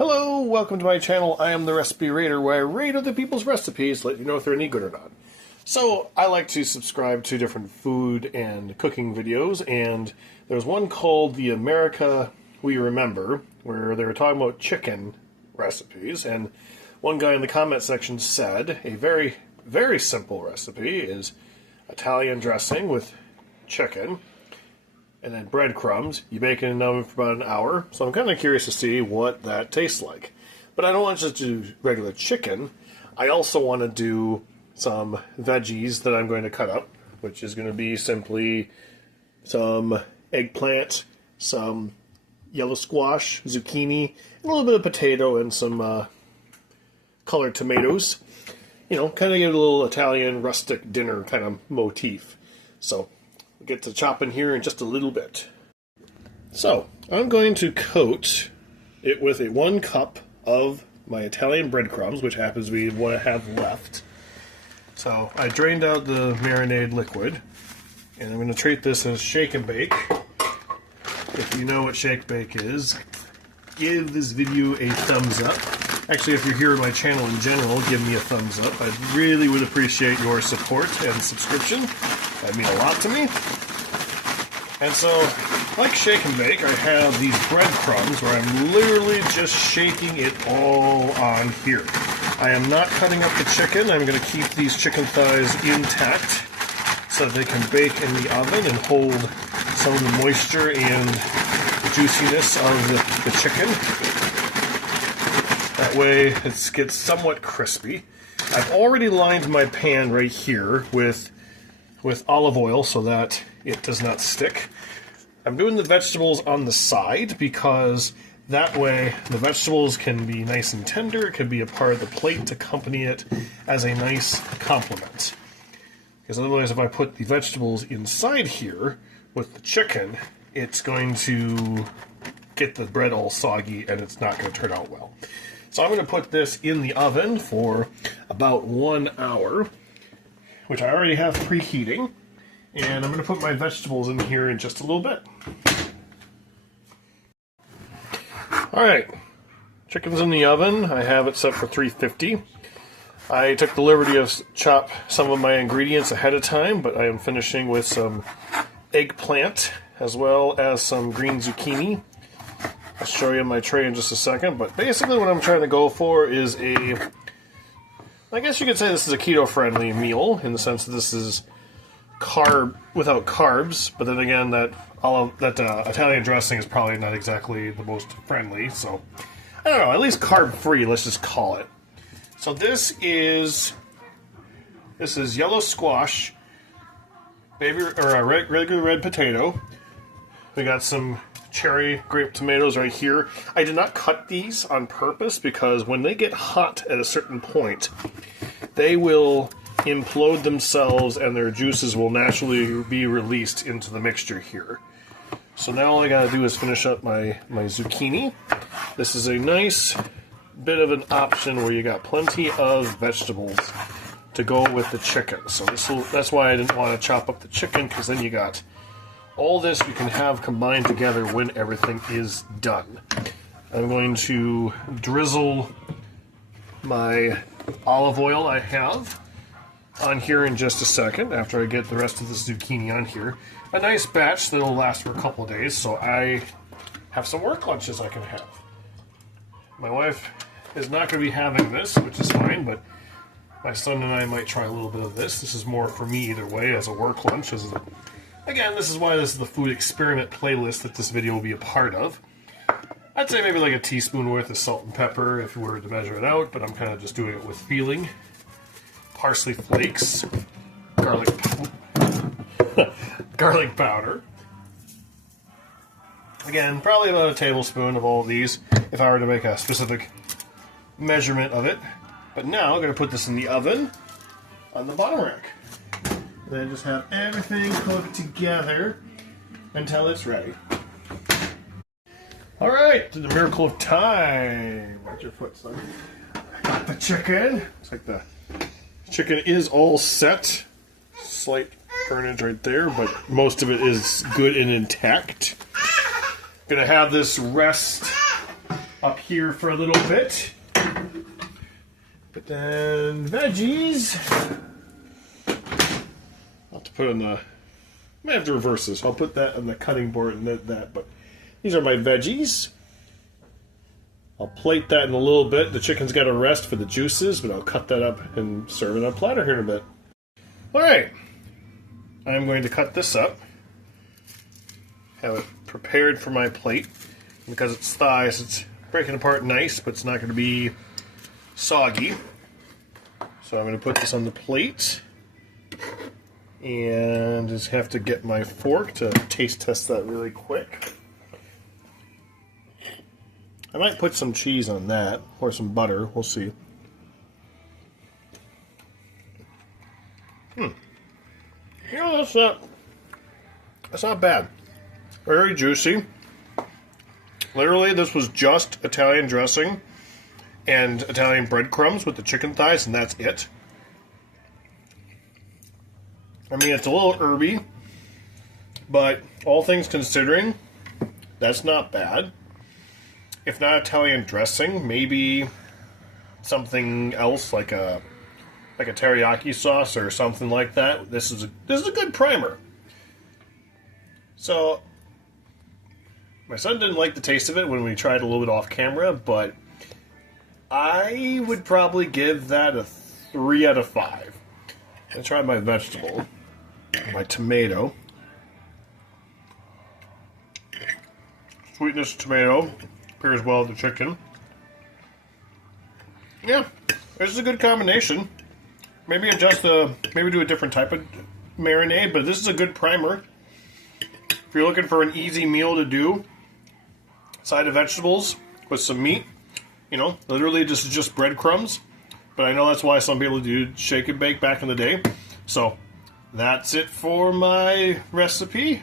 Hello, welcome to my channel. I am the Recipe Rater, where I rate other people's recipes, let you know if they're any good or not. So, I like to subscribe to different food and cooking videos, and there's one called The America We Remember, where they were talking about chicken recipes, and one guy in the comment section said a very, very simple recipe is Italian dressing with chicken, and then breadcrumbs. You bake it in an oven for about an hour. So I'm kind of curious to see what that tastes like. But I don't want to just do regular chicken. I also want to do some veggies that I'm going to cut up, which is going to be simply some eggplant, some yellow squash, zucchini, a little bit of potato, and some colored tomatoes. You know, kind of give it a little Italian rustic dinner kind of motif. So we'll get to chopping here in just a little bit. So, I'm going to coat it with 1 cup of my Italian breadcrumbs, which happens to be what I have left. So, I drained out the marinated liquid, and I'm going to treat this as shake and bake. If you know what shake bake is, give this video a thumbs up. Actually, if you're here on my channel in general, give me a thumbs up. I really would appreciate your support and subscription. That'd mean a lot to me. And so, like shake and bake, I have these breadcrumbs where I'm literally just shaking it all on here. I am not cutting up the chicken. I'm going to keep these chicken thighs intact so that they can bake in the oven and hold some of the moisture and juiciness of the chicken. That way it gets somewhat crispy. I've already lined my pan right here with olive oil so that it does not stick. I'm doing the vegetables on the side because that way the vegetables can be nice and tender. It can be a part of the plate to accompany it as a nice complement. Because otherwise, if I put the vegetables inside here with the chicken, it's going to get the bread all soggy and it's not going to turn out well. So I'm going to put this in the oven for about 1 hour, which I already have preheating, and I'm going to put my vegetables in here in just a little bit. Alright, chicken's in the oven. I have it set for 350. I took the liberty of chop some of my ingredients ahead of time, but I am finishing with some eggplant as well as some green zucchini. I'll show you my tray in just a second, but basically what I'm trying to go for is I guess you could say this is a keto-friendly meal, in the sense that this is without carbs, but then again, that Italian dressing is probably not exactly the most friendly, so I don't know, at least carb-free, let's just call it. So this is yellow squash, regular red potato. We got some cherry grape tomatoes right here. I did not cut these on purpose because when they get hot at a certain point, they will implode themselves and their juices will naturally be released into the mixture here. So now all I gotta do is finish up my zucchini. This is a nice bit of an option where you got plenty of vegetables to go with the chicken. So that's why I didn't want to chop up the chicken, because then you got all this you can have combined together when everything is done. I'm going to drizzle my olive oil I have on here in just a second after I get the rest of the zucchini on here. A nice batch that'll last for a couple of days, so I have some work lunches I can have. My wife is not going to be having this, which is fine, but my son and I might try a little bit of this. This is more for me either way as a work lunch. Again, this is why this is the food experiment playlist that this video will be a part of. I'd say maybe like a teaspoon worth of salt and pepper if we were to measure it out, but I'm kind of just doing it with feeling. Parsley flakes, garlic powder. Again, probably about a tablespoon of all of these if I were to make a specific measurement of it. But now I'm going to put this in the oven on the bottom rack. Then just have everything cooked together until it's ready. Alright, to the miracle of time. Watch your foot, son. I got the chicken. Looks like the chicken is all set. Slight burnage right there, but most of it is good and intact. Gonna have this rest up here for a little bit. But then veggies. I'll have to put on the... I might have to reverse this. I'll put that on the cutting board and that. But these are my veggies. I'll plate that in a little bit. The chicken's got to rest for the juices, but I'll cut that up and serve it on a platter here in a bit. Alright. I'm going to cut this up. Have it prepared for my plate. Because it's thighs, it's breaking apart nice, but it's not going to be soggy. So I'm going to put this on the plate. And just have to get my fork to taste test that really quick. I might put some cheese on that, or some butter, we'll see. You know, that's not bad. Very juicy. Literally, this was just Italian dressing and Italian breadcrumbs with the chicken thighs, and that's it. I mean, it's a little herby, but all things considering, that's not bad. If not Italian dressing, maybe something else like a teriyaki sauce or something like that. This is a good primer. So my son didn't like the taste of it when we tried a little bit off camera, but I would probably give that a 3 out of 5. I tried my vegetable, my tomato. Sweetness of tomato pairs well with the chicken. Yeah, this is a good combination. Maybe do a different type of marinade, but this is a good primer. If you're looking for an easy meal to do, side of vegetables with some meat, you know, literally this is just breadcrumbs. But I know that's why some people do shake and bake back in the day. So that's it for my recipe.